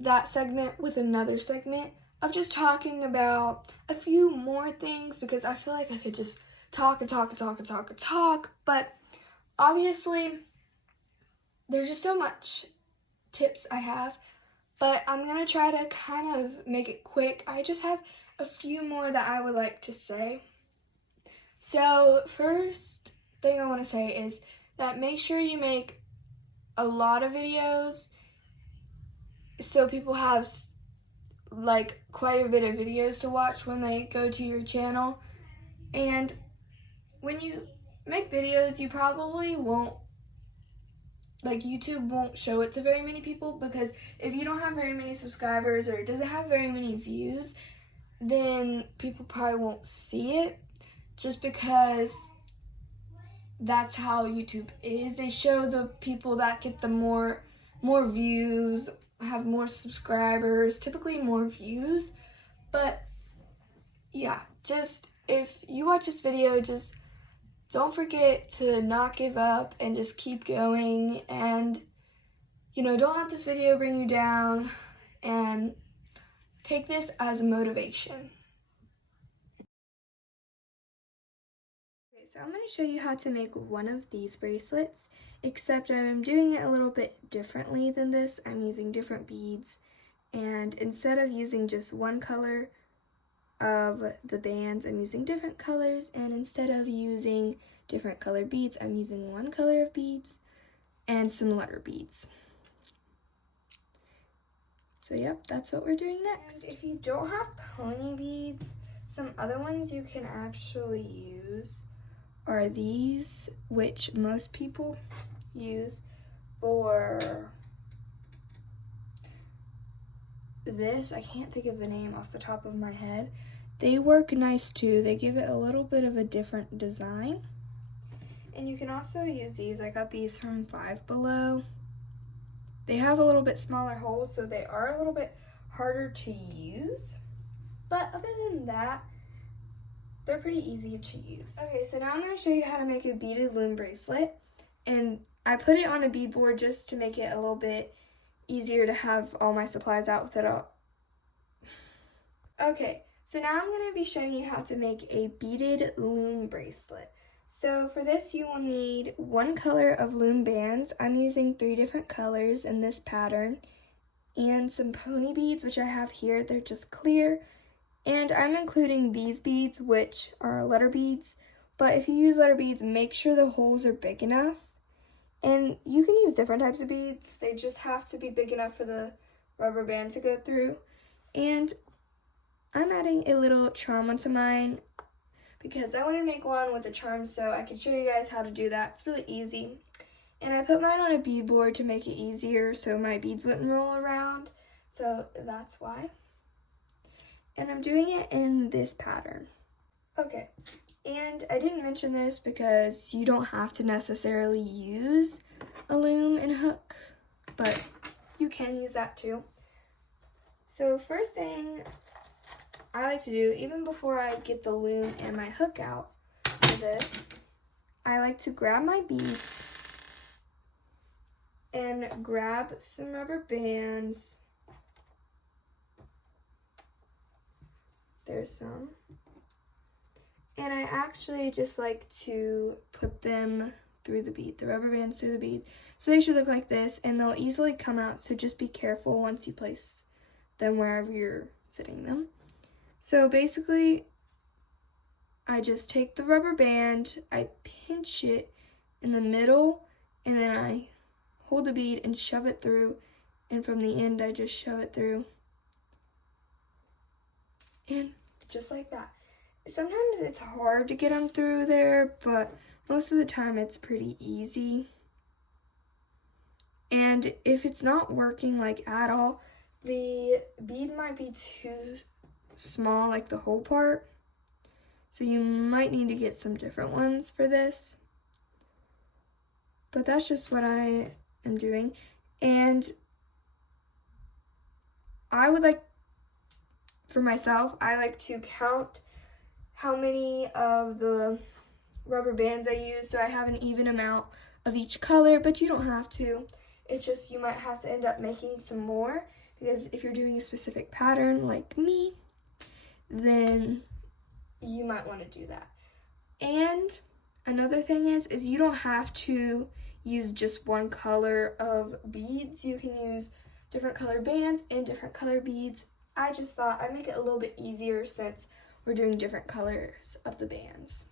that segment with another segment of just talking about a few more things, because I feel like I could just talk and talk and talk and talk and talk, but obviously there's just so much tips I have, but I'm gonna try to kind of make it quick. I just have a few more that I would like to say. So first thing I want to say is that make sure you make a lot of videos so people have like quite a bit of videos to watch when they go to your channel. And when you make videos, you probably won't, like, YouTube won't show it to very many people, because if you don't have very many subscribers or it doesn't have very many views, then people probably won't see it, just because that's how YouTube is. They show the people that get the more views, have more subscribers, typically more views. But yeah, just if you watch this video, just don't forget to not give up and just keep going, and don't let this video bring you down, and take this as a motivation. Okay, so I'm going to show you how to make one of these bracelets, except I'm doing it a little bit differently than this. I'm using different beads, and instead of using just one color of the bands, I'm using different colors, and instead of using different colored beads, I'm using one color of beads and some letter beads. So yep, that's what we're doing next. And if you don't have pony beads, some other ones you can actually use are these, which most people use for this. I can't think of the name off the top of my head. They work nice too. They give it a little bit of a different design. And you can also use these. I got these from Five Below. They have a little bit smaller holes, so they are a little bit harder to use. But other than that, they're pretty easy to use. Okay, so now I'm going to show you how to make a beaded loom bracelet. And I put it on a bead board just to make it a little bit easier to have all my supplies out with it all. Okay, so now I'm going to be showing you how to make a beaded loom bracelet. So for this, you will need one color of loom bands. I'm using 3 different colors in this pattern, and some pony beads, which I have here. They're just clear. And I'm including these beads, which are letter beads. But if you use letter beads, make sure the holes are big enough. And you can use different types of beads. They just have to be big enough for the rubber band to go through. And I'm adding a little charm onto mine, because I wanted to make one with a charm so I can show you guys how to do that. It's really easy. And I put mine on a bead board to make it easier so my beads wouldn't roll around. So that's why. And I'm doing it in this pattern. Okay, and I didn't mention this because you don't have to necessarily use a loom and hook, but you can use that too. So first thing I like to do, even before I get the loom and my hook out for this, I like to grab my beads and grab some rubber bands. There's some. And I actually just like to put them through the bead, the rubber bands through the bead. So they should look like this, and they'll easily come out, so just be careful once you place them wherever you're sitting them. So basically, I just take the rubber band, I pinch it in the middle, and then I hold the bead and shove it through, and from the end I just shove it through. And just like that. Sometimes it's hard to get them through there, but most of the time it's pretty easy. And if it's not working like at all, the bead might be too small, like the whole part. So you might need to get some different ones for this. But that's just what I am doing. And I would like, for myself, I like to count how many of the rubber bands I use, so I have an even amount of each color, but you don't have to. It's just you might have to end up making some more, because if you're doing a specific pattern like me, then you might want to do that. And another thing is you don't have to use just one color of beads. You can use different color bands and different color beads. I just thought I'd make it a little bit easier since we're doing different colors of the bands.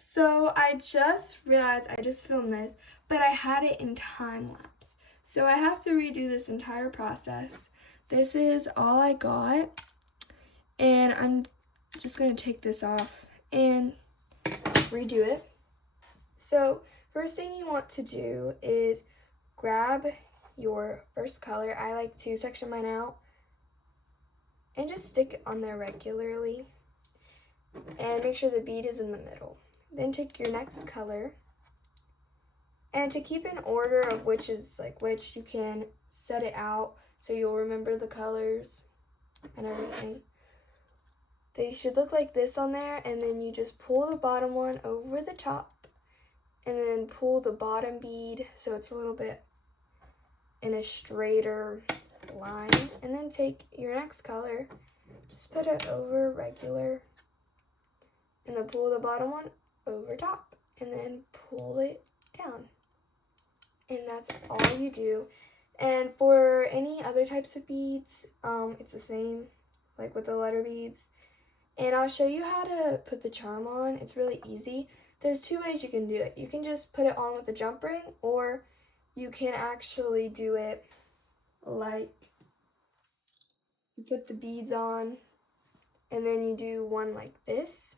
So I just realized I just filmed this, but I had it in time lapse. So I have to redo this entire process. This is all I got, and I'm just gonna take this off and redo it. So first thing you want to do is grab your first color. I like to section mine out and just stick it on there regularly, and make sure the bead is in the middle. Then take your next color, and to keep in order of which is like which, you can set it out so you'll remember the colors and everything. They should look like this on there, and then you just pull the bottom one over the top and then pull the bottom bead so it's a little bit in a straighter line, and then take your next color, just put it over regular, and then pull the bottom one over top and then pull it down. And that's all you do. And for any other types of beads, it's the same, like with the letter beads. And I'll show you how to put the charm on. It's really easy. There's two ways you can do it. You can just put it on with a jump ring, or you can actually do it like you put the beads on and then you do one like this.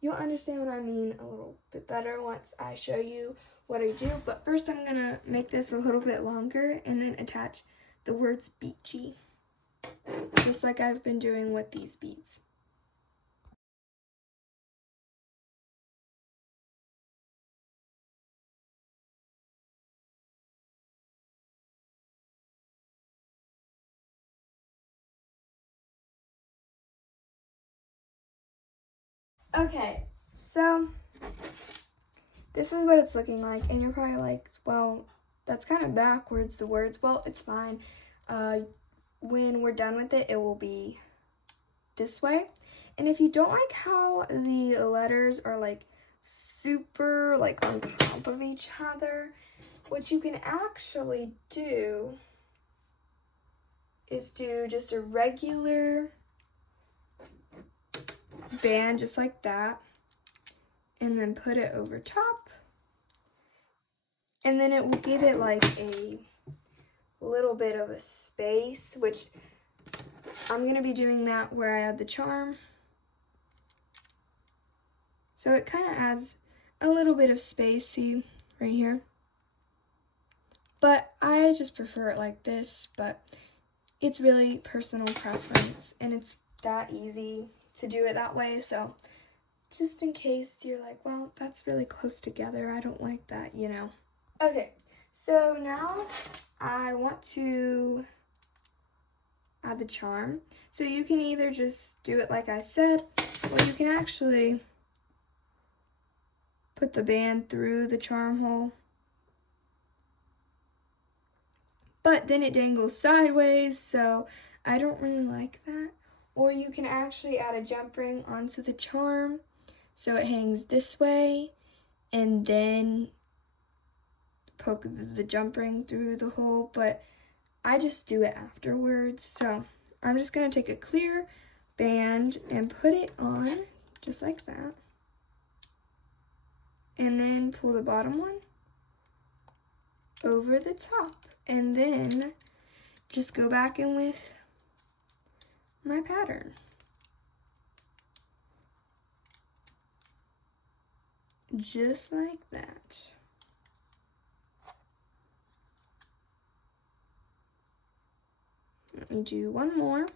You'll understand what I mean a little bit better once I show you what I do. But first I'm gonna make this a little bit longer and then attach the words beachy, just like I've been doing with these beads. Okay, so this is what it's looking like, and you're probably like, well, that's kind of backwards, the words. Well, it's fine. When we're done with it, it will be this way. And if you don't like how the letters are like super like on top of each other, what you can actually do is do just a regular band just like that, and then put it over top, and then it will give it like a little bit of a space, which I'm going to be doing that where I add the charm. So it kind of adds a little bit of space, see, right here. But I just prefer it like this, but it's really personal preference, and it's that easy to do it that way. So just in case you're like, well, that's really close together, I don't like that, you know. Okay, so now I want to add the charm. So you can either just do it like I said, or you can actually put the band through the charm hole. But then it dangles sideways, so I don't really like that. Or you can actually add a jump ring onto the charm, so it hangs this way, and then poke the jump ring through the hole, but I just do it afterwards. So I'm just gonna take a clear band and put it on just like that, and then pull the bottom one over the top, and then just go back in with my pattern. Just like that. Let me do one more.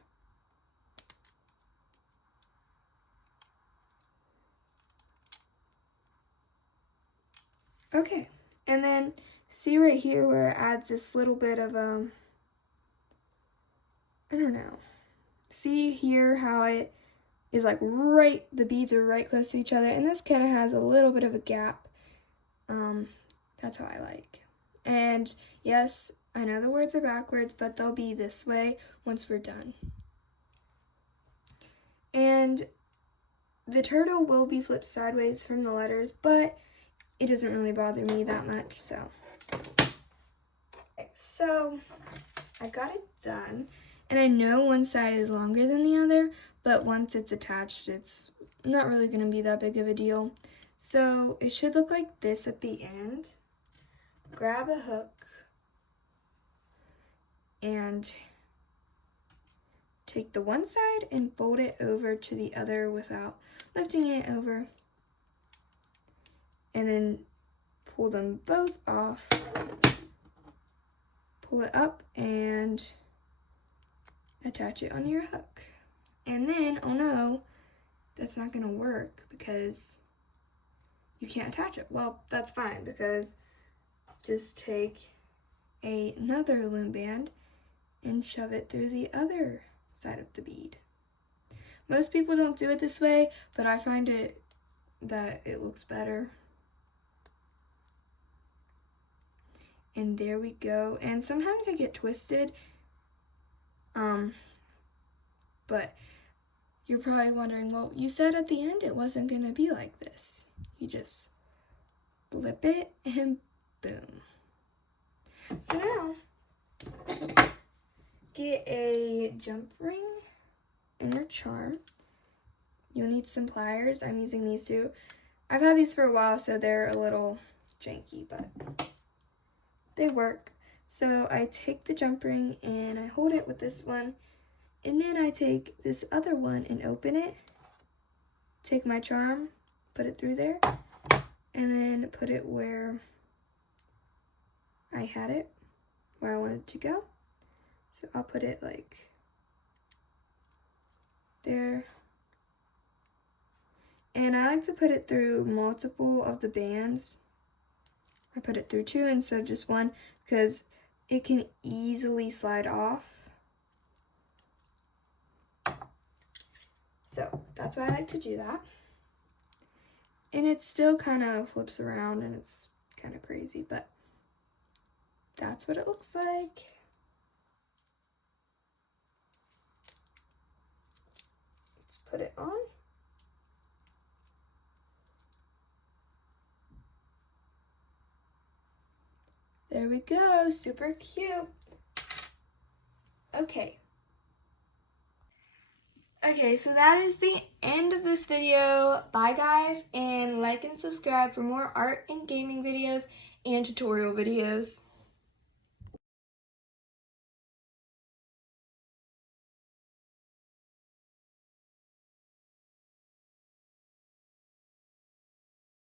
Okay, and then see right here where it adds this little bit of, I don't know. See here how it is like right, the beads are right close to each other, and this kind of has a little bit of a gap. That's how I like. And yes, I know the words are backwards, but they'll be this way once we're done. And the turtle will be flipped sideways from the letters, but it doesn't really bother me that much, so. Okay, so I got it done, and I know one side is longer than the other, but once it's attached, it's not really going to be that big of a deal. So it should look like this at the end. Grab a hook and take the one side and fold it over to the other without lifting it over. And then pull them both off. Pull it up and attach it on your hook. And then, oh no, that's not gonna work because you can't attach it. Well, that's fine, because just take another loom band and shove it through the other side of the bead. Most people don't do it this way, but I find that it looks better. And there we go. And sometimes I get twisted, but you're probably wondering, well, you said at the end it wasn't gonna be like this. You just flip it and boom. So now, get a jump ring and your charm. You'll need some pliers. I'm using these two. I've had these for a while, so they're a little janky, but they work. So I take the jump ring and I hold it with this one, and then I take this other one and open it. Take my charm, put it through there, and then put it where I had it, where I wanted it to go. So I'll put it like there. And I like to put it through multiple of the bands. I put it through 2 instead of just 1 because it can easily slide off. So that's why I like to do that. And it still kind of flips around and it's kind of crazy, but that's what it looks like. Let's put it on. There we go, super cute. Okay, so that is the end of this video. Bye guys, and like and subscribe for more art and gaming videos and tutorial videos.